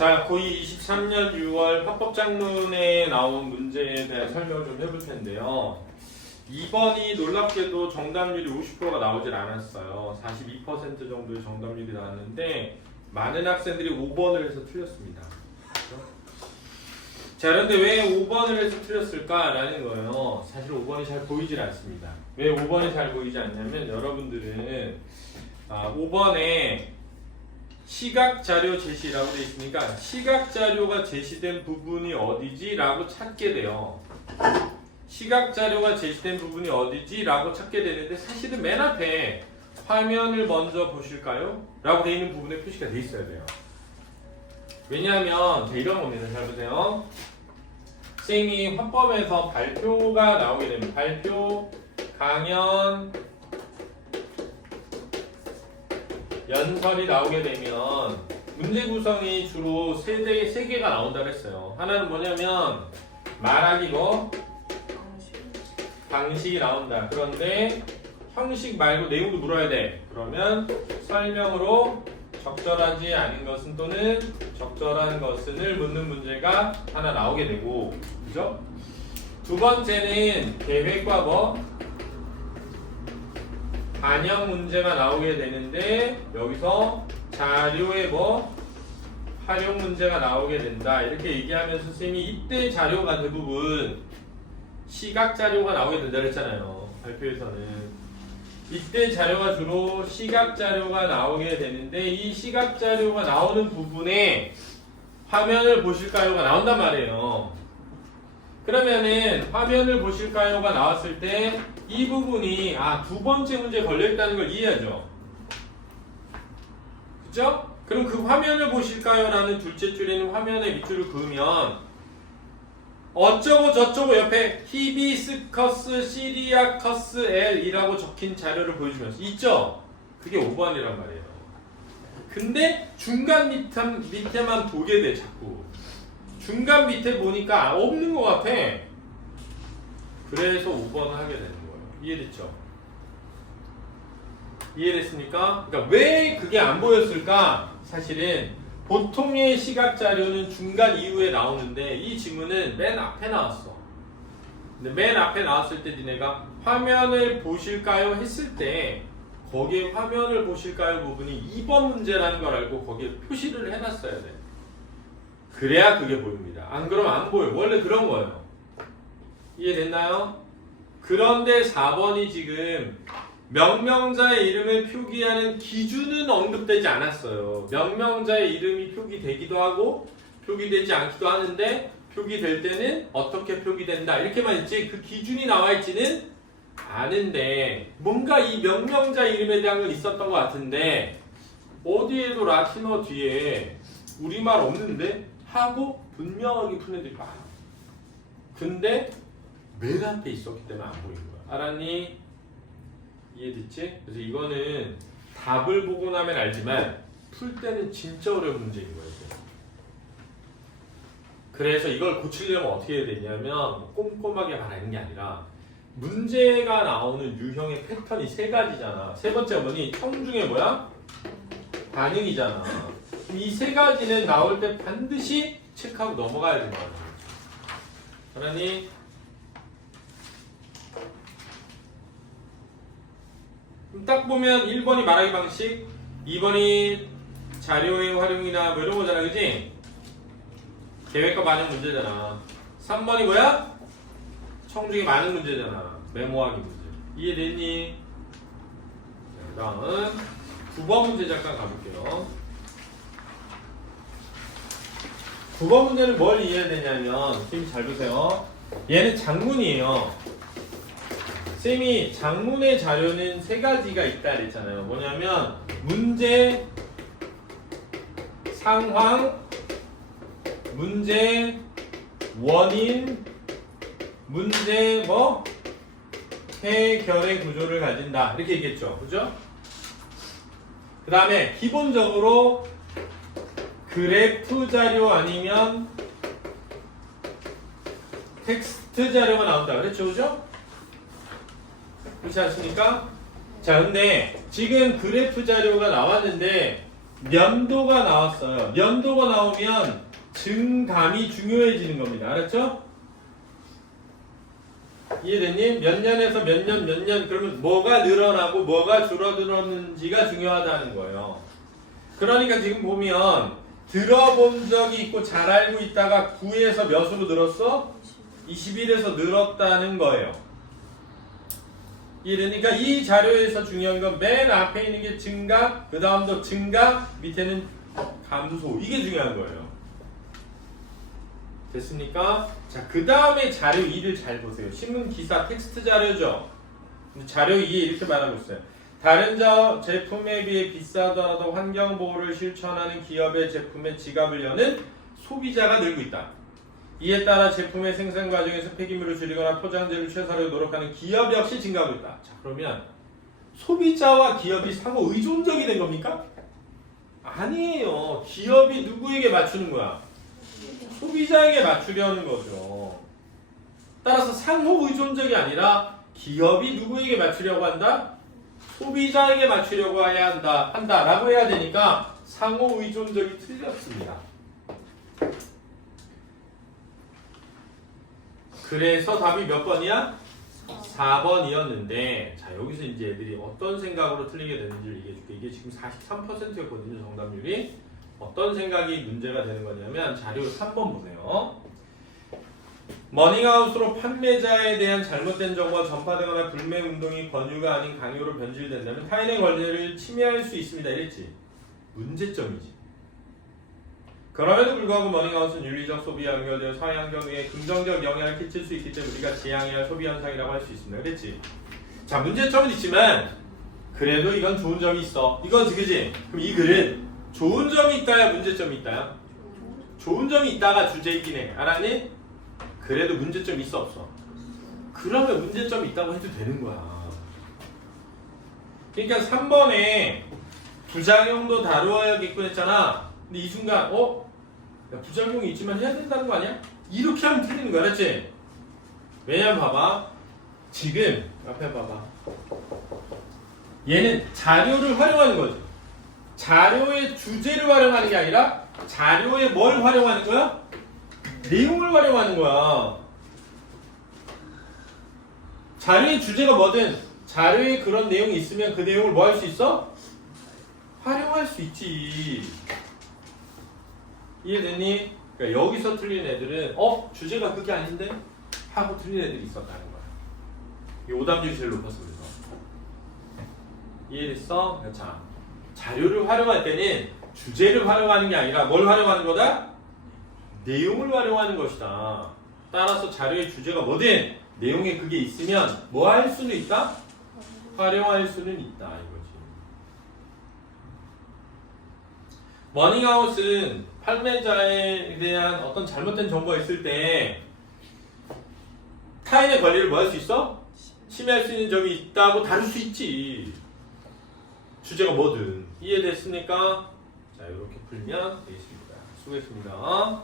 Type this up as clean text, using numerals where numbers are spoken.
자, 고2 23년 6월 합법작문에 나온 문제에 대한 설명을 좀 해볼 텐데요. 2번이 놀랍게도 정답률이 50%가 나오질 않았어요. 42% 정도의 정답률이 나왔는데 많은 학생들이 5번을 해서 틀렸습니다. 그렇죠? 자, 그런데 왜 5번을 해서 틀렸을까라는 거예요. 사실 5번이 잘 보이질 않습니다. 왜 5번이 잘 보이지 않냐면 여러분들은 5번에 시각자료 제시라고 되어 있으니까 시각자료가 제시된 부분이 어디지? 라고 찾게 돼요. 시각자료가 제시된 부분이 어디지? 라고 찾게 되는데 사실은 맨 앞에 화면을 먼저 보실까요? 라고 되어 있는 부분에 표시가 되어 있어야 돼요. 왜냐하면 이런 겁니다. 잘 보세요. 쌤이 화법에서 발표가 나오게 됩니다. 발표, 강연, 연설이 나오게 되면 문제 구성이 주로 세 개가 나온다고 했어요. 하나는 뭐냐면 말하기고 방식이 나온다. 그런데 형식 말고 내용도 물어야 돼. 그러면 설명으로 적절하지 않은 것은 또는 적절한 것은을 묻는 문제가 하나 나오게 되고, 그죠? 두 번째는 계획과 반영 문제가 나오게 되는데 여기서 자료의 활용 문제가 나오게 된다. 이렇게 얘기하면서 선생님이 이때 자료가 대부분 시각 자료가 나오게 된다 그랬잖아요. 발표에서는. 이때 자료가 주로 시각 자료가 나오게 되는데 이 시각 자료가 나오는 부분에 화면을 보실까요가 나온단 말이에요. 그러면은 화면을 보실까요가 나왔을 때 이 부분이 두 번째 문제에 걸려있다는 걸 이해하죠. 그죠? 그럼 그 화면을 보실까요? 라는 둘째 줄에는 화면의 밑줄을 그으면 어쩌고 저쩌고 옆에 히비스커스 시리아커스 L이라고 적힌 자료를 보여주면서 있죠? 그게 5번이란 말이에요. 근데 중간 밑에만 보게 돼 자꾸. 중간 밑에 보니까 없는 것 같아. 그래서 5번을 하게 되는 거예요. 이해됐죠? 이해됐습니까? 그러니까 왜 그게 안 보였을까? 사실은 보통의 시각 자료는 중간 이후에 나오는데 이 지문은 맨 앞에 나왔어. 근데 맨 앞에 나왔을 때 니네가 화면을 보실까요? 했을 때 거기에 화면을 보실까요? 부분이 2번 문제라는 걸 알고 거기에 표시를 해놨어야 돼. 그래야 그게 보입니다. 안 그러면 안 보여요. 원래 그런 거예요. 이해됐나요? 그런데 4번이 지금 명명자의 이름을 표기하는 기준은 언급되지 않았어요. 명명자의 이름이 표기되기도 하고 표기되지 않기도 하는데 표기될 때는 어떻게 표기된다 이렇게만 있지 그 기준이 나와 있지는 않은데 뭔가 이 명명자 이름에 대한 건 있었던 것 같은데 어디에도 라틴어 뒤에 우리말 없는데 하고 분명하게 푼 애들이 많아. 근데 맨 앞에 있었기 때문에 안 보인 거야. 알았니? 이해됐지? 그래서 이거는 답을 보고 나면 알지만 풀 때는 진짜 어려운 문제인 거예요. 그래서 이걸 고치려면 어떻게 해야 되냐면 꼼꼼하게 말하는 게 아니라 문제가 나오는 유형의 패턴이 세 가지잖아. 세 번째 뭐니? 청중의 뭐야? 반응이잖아. 이 세 가지는 나올 때 반드시 체크하고 넘어가야 되는 거야. 알았니? 딱 보면 1번이 말하기 방식, 2번이 자료의 활용이나 뭐 이런 거잖아, 그지? 계획과 반응 문제잖아. 3번이 뭐야? 청중이 많은 문제잖아. 메모하기 문제. 이해됐니? 그 다음은 9번 문제 잠깐 가볼게요. 9번 문제는 뭘 이해해야 되냐면, 쌤이 잘 보세요. 얘는 장문이에요. 쌤이 장문의 자료는 세 가지가 있다 그랬잖아요. 뭐냐면 문제, 상황, 문제, 원인, 문제 해결의 구조를 가진다. 이렇게 얘기했죠. 그죠? 그 다음에 기본적으로 그래프 자료 아니면 텍스트 자료가 나온다. 그랬죠? 그죠? 그렇지 않습니까? 자, 근데 지금 그래프 자료가 나왔는데 면도가 나왔어요. 면도가 나오면 증감이 중요해지는 겁니다. 알았죠? 이해됐니? 몇 년에서 몇 년 그러면 뭐가 늘어나고 뭐가 줄어들었는지가 중요하다는 거예요. 그러니까 지금 보면 들어본 적이 있고 잘 알고 있다가 9에서 몇으로 늘었어? 21에서 늘었다는 거예요. 이러니까 이 자료에서 중요한 건 맨 앞에 있는 게 증가, 그 다음도 증가, 밑에는 감소. 이게 중요한 거예요. 됐습니까? 자, 그 다음에 자료 2를 잘 보세요. 신문 기사 텍스트 자료죠. 자료 2에 이렇게 말하고 있어요. 다른 제품에 비해 비싸더라도 환경보호를 실천하는 기업의 제품에 지갑을 여는 소비자가 늘고 있다. 이에 따라 제품의 생산 과정에서 폐기물을 줄이거나 포장재를 최소화하려고 노력하는 기업 역시 증가하고 있다. 자, 그러면 소비자와 기업이 상호 의존적이 된 겁니까? 아니에요. 기업이 누구에게 맞추는 거야? 소비자에게 맞추려는 거죠. 따라서 상호 의존적이 아니라 기업이 누구에게 맞추려고 한다? 소비자에게 맞추려고 한다라고 해야 되니까 상호 의존적이 틀렸습니다. 그래서 답이 몇 번이야? 4번이었는데 자 여기서 이제 애들이 어떤 생각으로 틀리게 되는지를 얘기해줄게. 이게 지금 43%였거든요. 정답률이. 어떤 생각이 문제가 되는 거냐면 자료 3번 보세요. 머닝아웃으로 판매자에 대한 잘못된 정보가 전파되거나 불매운동이 권유가 아닌 강요로 변질된다면 타인의 권리를 침해할 수 있습니다. 이랬지. 문제점이지. 그럼에도 불구하고 머닝아웃은 윤리적 소비와 연결되어 사회환경에 긍정적 영향을 끼칠 수 있기 때문에 우리가 지향해야 할 소비 현상이라고 할 수 있습니다. 그랬지? 자, 문제점은 있지만 그래도 이건 좋은 점이 있어. 이건 그지? 그럼 이 글은 좋은 점이 있다야 문제점이 있다야? 좋은 점이 있다가 주제이긴 해. 알았니? 그래도 문제점이 있어 없어? 그러면 문제점이 있다고 해도 되는 거야. 그러니까 3번에 부작용도 다루어야겠군 했잖아. 근데 이 순간 야, 부작용이 있지만 해야 된다는 거 아니야? 이렇게 하면 틀리는 거야. 알았지? 왜냐면 봐봐. 지금 앞에 봐봐. 얘는 자료를 활용하는 거지. 자료의 주제를 활용하는 게 아니라 자료에 뭘 활용하는 거야? 내용을 활용하는 거야. 자료의 주제가 뭐든 자료에 그런 내용이 있으면 그 내용을 뭐 할 수 있어? 활용할 수 있지. 이해됐니? 그러니까 여기서 틀린 애들은 주제가 그게 아닌데? 하고 틀린 애들이 있었다는 거야. 이 오답률이 제일 높았어. 그래서 이해됐어? 자, 자료를 활용할 때는 주제를 활용하는 게 아니라 뭘 활용하는 거다? 내용을 활용하는 것이다. 따라서 자료의 주제가 뭐든 내용에 그게 있으면 뭐 할 수는 있다? 활용할 수는 있다 이거지. 머닝아웃은 판매자에 대한 어떤 잘못된 정보가 있을 때 타인의 권리를 뭐 할 수 있어? 침해할 수 있는 점이 있다고 다룰 수 있지. 주제가 뭐든. 이해됐습니까? 자, 이렇게 풀면 되겠습니다. 수고했습니다.